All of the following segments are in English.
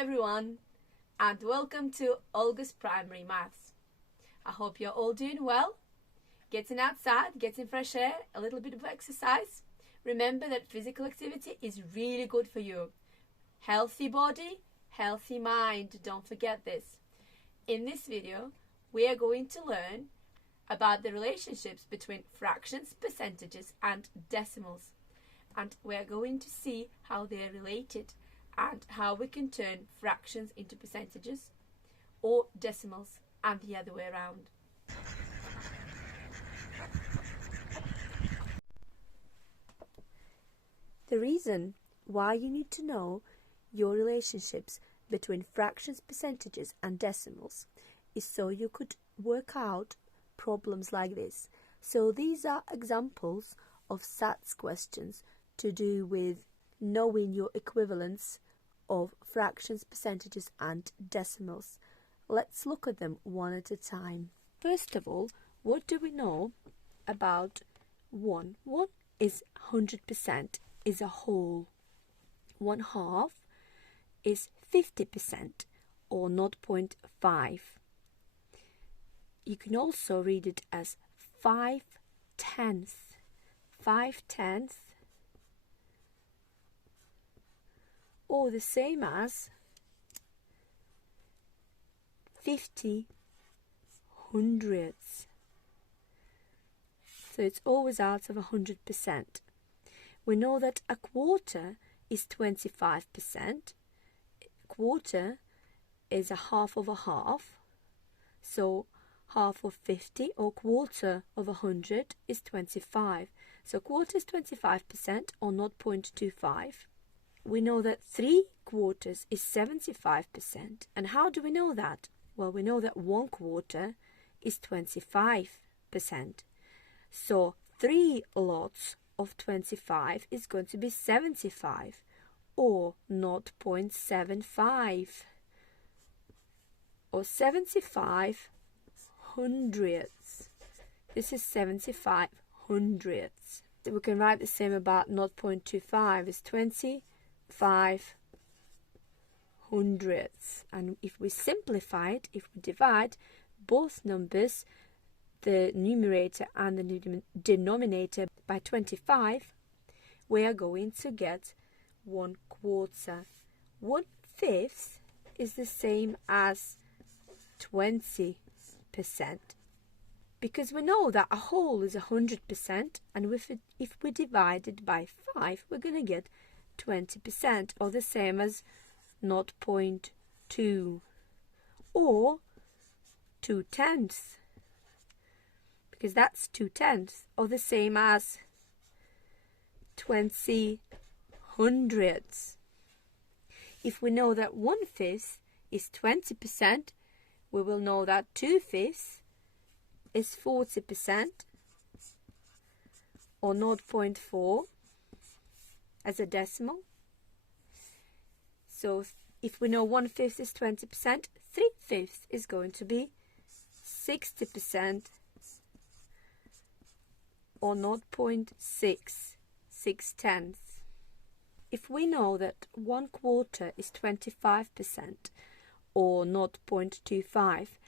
everyone, and welcome to Olga's Primary Maths. I hope you're all doing well, getting outside, getting fresh air, a little bit of exercise. Remember that physical activity is really good for you. Healthy body, healthy mind, don't forget this. In this video, we are going to learn about the relationships between fractions, percentages and decimals. And we are going to see how they are related and how we can turn fractions into percentages or decimals and the other way around. The reason why you need to know your relationships between fractions, percentages and decimals is so you could work out problems like this. So these are examples of SATs questions to do with knowing your equivalents of fractions, percentages and decimals. Let's look at them one at a time. First of all, what do we know about 1? 1 is 100%, is a whole. 1/2 is 50% or 0.5. You can also read it as 5/10. 5/10, or the same as 50 hundredths. So it's always out of 100%. We know that a quarter is 25%. Quarter is a half of a half. So half of 50 or quarter of 100 is 25. So quarter is 25% or 0.25. We know that 3/4 is 75%. And how do we know that? Well, we know that 1/4 is 25%. So 3 lots of 25 is going to be 75 or 0.75 or 75 hundredths. This is 75 hundredths. So we can write the same about 0.25 is 25 hundredths. And if we simplify it, if we divide both numbers, the numerator and the denominator, by 25, we are going to get 1/4. 1/5 is the same as 20%. Because we know that a whole is 100%, and if we divide it by 5, we're going to get 20%, or the same as 0.2, or 2/10, because that's 2/10, or the same as 20 hundredths. If we know that 1/5 is 20%, we will know that 2/5 is 40%, or 0.4 as a decimal. So if we know 1/5 is 20%, 3/5 is going to be 60%, or 0.6, 6/10. If we know that 1/4 is 25% or 0.25,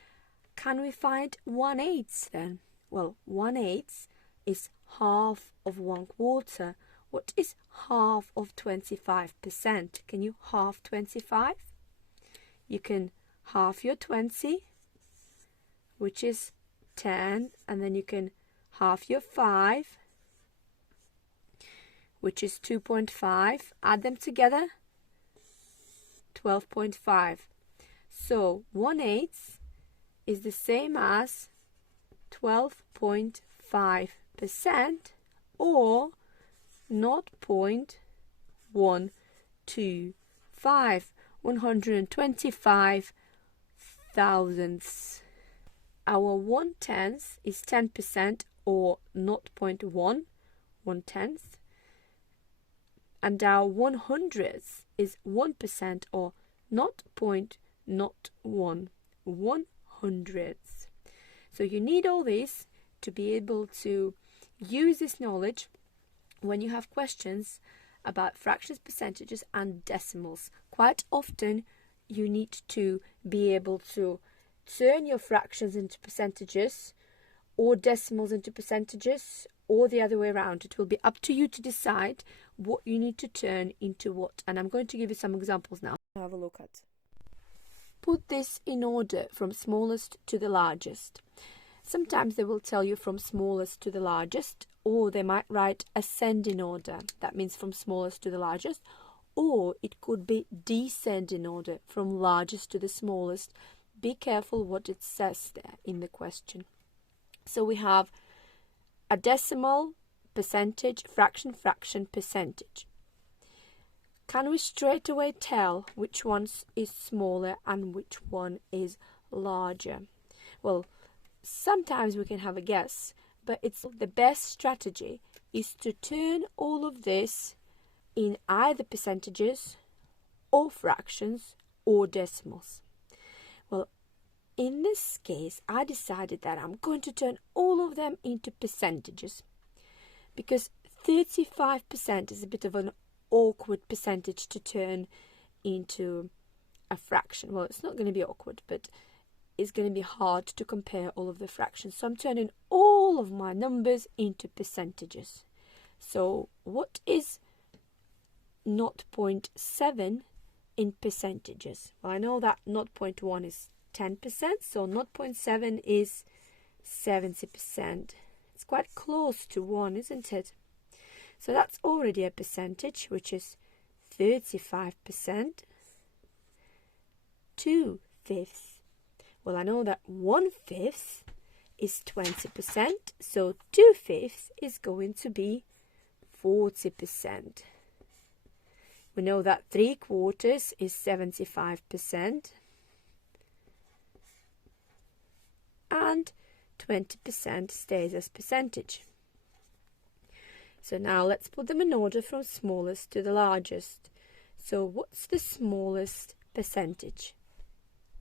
can we find 1/8 then? Well, 1/8 is half of 1/4. What is half of 25%? Can you half 25? You can half your 20, which is 10, and then you can half your 5, which is 2.5. Add them together, 12.5. So 1/8 is the same as 12.5% or 0.125, 125 thousandths. Our 1/10 is 10% or 0.1, 1/10, and our 100th is 1% or 0.01, 100th. So you need all this to be able to use this knowledge when you have questions about fractions, percentages and decimals. Quite often you need to be able to turn your fractions into percentages or decimals into percentages, or the other way around. It will be up to you to decide what you need to turn into what. And I'm going to give you some examples now. Have a look at. Put this in order from smallest to the largest. Sometimes they will tell you from smallest to the largest, or they might write ascending order. That means from smallest to the largest. Or it could be descending order, from largest to the smallest. Be careful what it says there in the question. So we have a decimal, percentage, fraction, fraction, percentage. Can we straight away tell which one is smaller and which one is larger? Well, sometimes we can have a guess, but it's the best strategy is to turn all of this in either percentages or fractions or decimals. Well, in this case, I decided that I'm going to turn all of them into percentages, because 35% is a bit of an awkward percentage to turn into a fraction. Well, it's not going to be awkward, but it's going to be hard to compare all of the fractions. So I'm turning all of my numbers into percentages. So what is 0.7 in percentages? Well, I know that 0.1 is 10%, so 0.7 is 70%. It's quite close to 1, isn't it? So that's already a percentage, which is 35%. 2/5. Well, I know that 1/5 is 20%, so 2/5 is going to be 40%. We know that 3/4 is 75%. And 20% stays as percentage. So now let's put them in order from smallest to the largest. So what's the smallest percentage?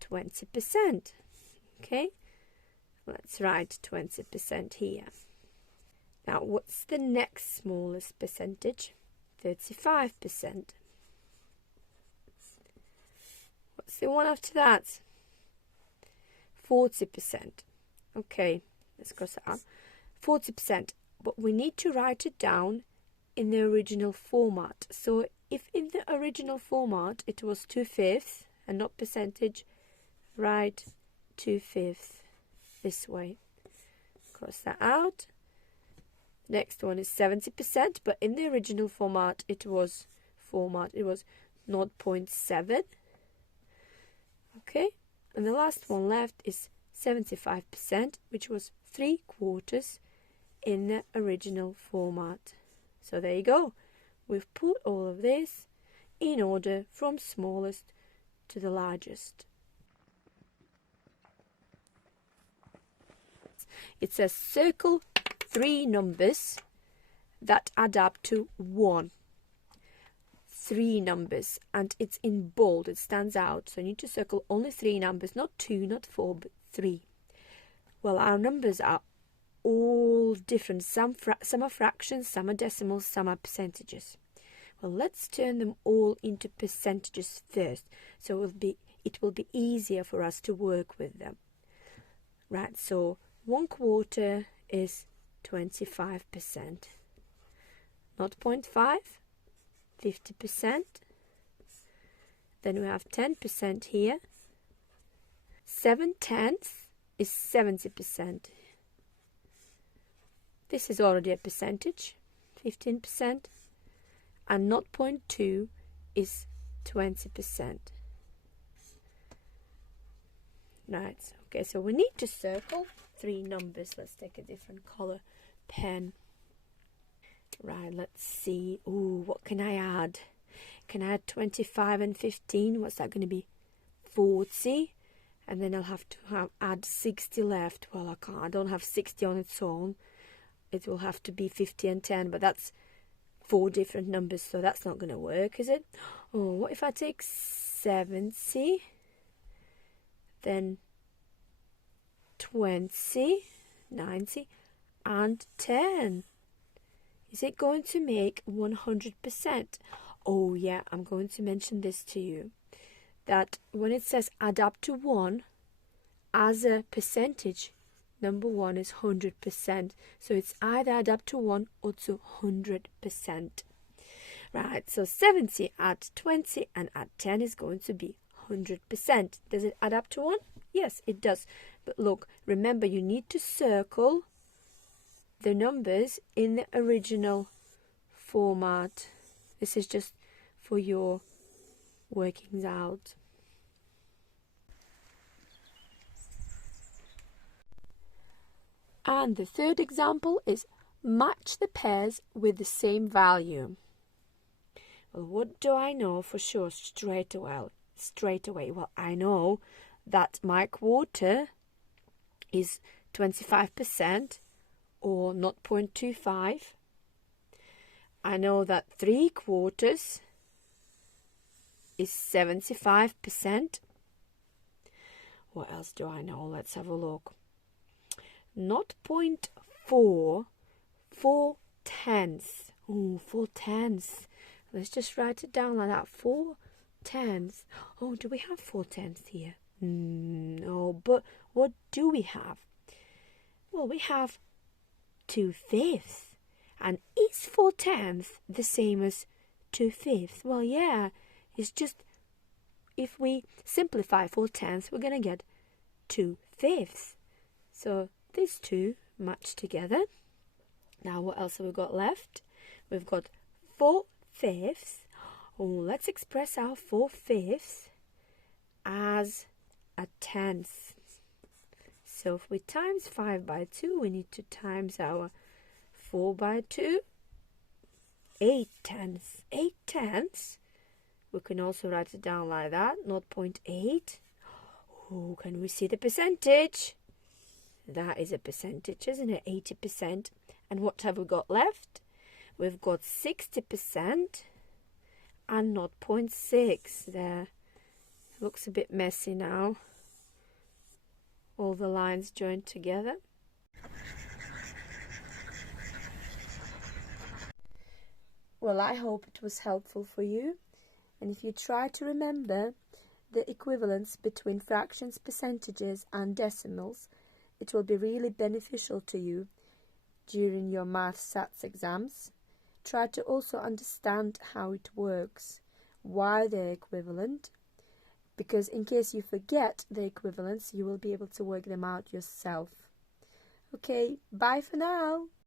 20%. Okay, let's write 20% here. Now what's the next smallest percentage? 35%. What's the one after that? 40%. Okay, let's cross it out. 40%, but we need to write it down in the original format. So if in the original format it was 2/5 and not percentage, write 2/5 this way. Cross that out. Next one is 70%, but in the original format it was 0.7. Okay, and the last one left is 75%, which was 3/4 in the original format. So there you go. We've put all of this in order from smallest to the largest. It says circle 3 numbers that add up to 1. 3 numbers, and it's in bold, it stands out. So you need to circle only 3 numbers, not 2, not 4, but 3. Well, our numbers are all different. Some are fractions, some are decimals, some are percentages. Well, let's turn them all into percentages first, so it will be easier for us to work with them. Right, so 1/4 is 25%. 0.5, 50%. Then we have 10% here. 7/10 is 70%. This is already a percentage, 15%. And 0.2 is 20%. Right, okay, so we need to circle 3 numbers. Let's take a different color pen. Right, let's see. Ooh, what can I add? Can I add 25 and 15? What's that going to be? 40. And then I'll have to add 60 left. Well, I can't. I don't have 60 on its own. It will have to be 50 and 10, but that's 4 different numbers, so that's not going to work, is it? Oh, what if I take 70, then 20, 90, and 10? Is it going to make 100%? Oh yeah, I'm going to mention this to you. that when it says add up to 1 as a percentage, number 1 is 100%. So it's either add up to 1 or to 100%. Right, so 70 add 20 and add 10 is going to be 100%. Does it add up to 1? Yes, it does. But look, remember you need to circle the numbers in the original format. This is just for your workings out. And the third example is match the pairs with the same value. Well, what do I know for sure straight away? Well, I know that my quarter is 25% or 0.25. I know that 3/4 is 75%. What else do I know? Let's have a look. 0.4, 4/10. Oh, 4/10. Let's just write it down like that. 4/10. Oh, do we have 4/10 here? No, but what do we have? Well, we have 2/5. And is 4/10 the same as 2/5? Well, yeah. It's just, if we simplify 4/10, we're going to get 2/5. So these two match together. Now, what else have we got left? We've got 4/5. Oh, let's express our 4/5 as a tenth. So if we times 5 by 2, we need to times our 4 by 2. 8/10. 8/10. We can also write it down like that. 0.8. Oh, can we see the percentage? That is a percentage, isn't it? 80%. And what have we got left? We've got 60% and 0.6 there. Looks a bit messy now. All the lines joined together. Well, I hope it was helpful for you. And if you try to remember the equivalence between fractions, percentages and decimals, it will be really beneficial to you during your math SATs exams. Try to also understand how it works, why they're equivalent, because in case you forget the equivalence, you will be able to work them out yourself. Okay, bye for now.